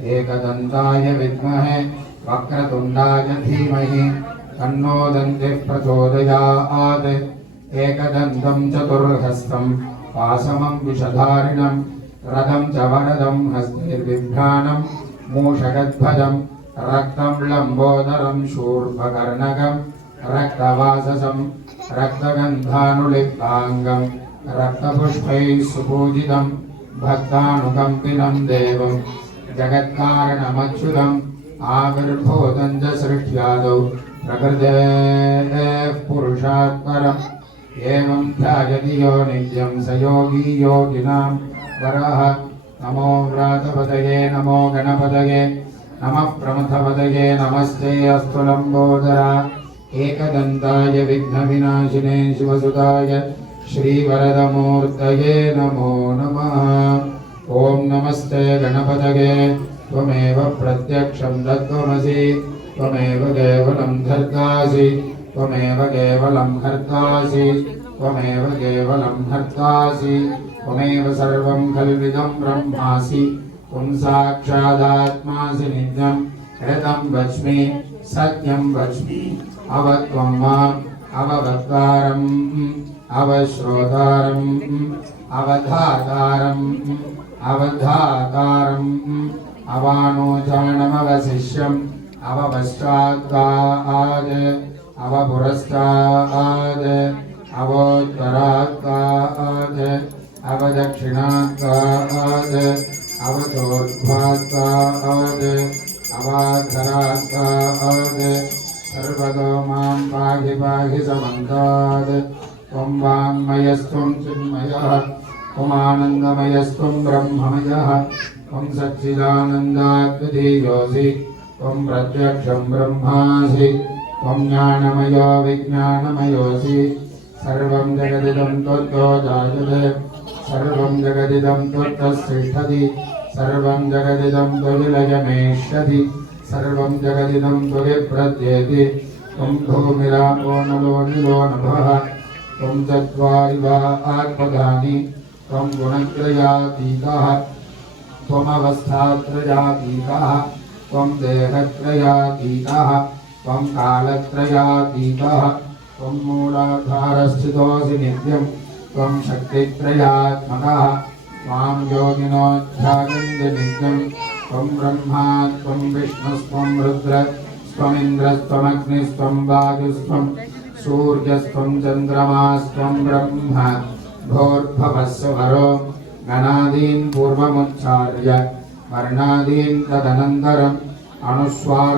एकदन्ताय विद्महे वक्रतुण्डाय धीमहि तन्नो दन्तिः प्रचोदयात्। एकदन्तं चतुर्हस्तं पाशमं विषधारिणं रथं च वरदं हस्तैर्बिभ्राणं मूषकध्वजं रक्तं लम्बोदरं शूर्पकर्णकं रक्तवाससं रक्तगन्धानुलिप्ताङ्गं रक्तपुष्पैः सुपूजितं भक्तानुकम्पिनं देवं जगत्कारणमच्युतम् आविर्भूतं च सृष्ट्यादौ प्रकृतेः पुरुषात्परम् एवं ध्यायति यो नित्यं स योगी योगिनां वरः। नमो व्रातपतये नमो गणपतये नमः प्रमथपतये नमस्ते अस्तु लम्बोदरा एकदन्ताय विघ्नविनाशिने शिवसुताय श्रीवरदमूर्तये नमो नमः। ॐ नमस्ते गणपतये त्वमेव प्रत्यक्षं तत्त्वमसि त्वमेव केवलं धर्तासि त्वमेव केवलं हर्तासि त्वमेव केवलं हर्तासि त्वमेव सर्वं खल्विदं ब्रह्मासि त्वं साक्षादात्मासि नित्यं ऋतं वच्मि सत्यं वच्मि अवत्वं माम् अववक्तारम् अवश्रोतारम् अवधातारम् अवधातारम् अवानोचानमवशिष्यम् अवपश्चात्ताद् अवपुरस्ताद् अवोत्तरात्ताद् अवदक्षिणात्ताद् अवचोर्ध्वात्ताद् अवाधरात्ताद् सर्वतो मां पाहि पाहि समन्तात्। त्वं वाङ्मयस्त्वं चिन्मयः त्वमानन्दमयस्त्वं ब्रह्ममयः त्वं सच्चिदानन्दाद्वितीयोऽसि त्वं प्रत्यक्षं ब्रह्मासि त्वं ज्ञानमयो विज्ञानमयोऽसि सर्वं जगदिदं त्वत्तो जायते सर्वं जगदिदं त्वत्तः तिष्ठति सर्वं जगदिदं त्वविलयमेष्यति सर्वं जगदिदं त्वविप्रत्येति त्वं भूमिरापो नलो निलो नभः त्वं चत्वारि वा आत्मदानि त्वं गुणत्रयातीतः त्वमवस्थात्रयातीतः त्वं देहत्रयातीतः त्वं कालत्रयातीतः त्वं मूलाधारस्थितोऽसि नित्यं त्वं शक्तित्रयात्मकः त्वां योगिनो ध्यायन्ति नित्यं त्वं ब्रह्मा त्वं विष्णुस्त्वं रुद्रस्त्वमिन्द्रस्त्वमग्निस्त्वं वायुस्त्वं सूर्यस्त्वं चन्द्रमास्त्वं ब्रह्म भोर्भवस्व वरो गणादीन् पूर्वमुच्चार्य वर्णादीन् तदनन्तरम् अनुस्वार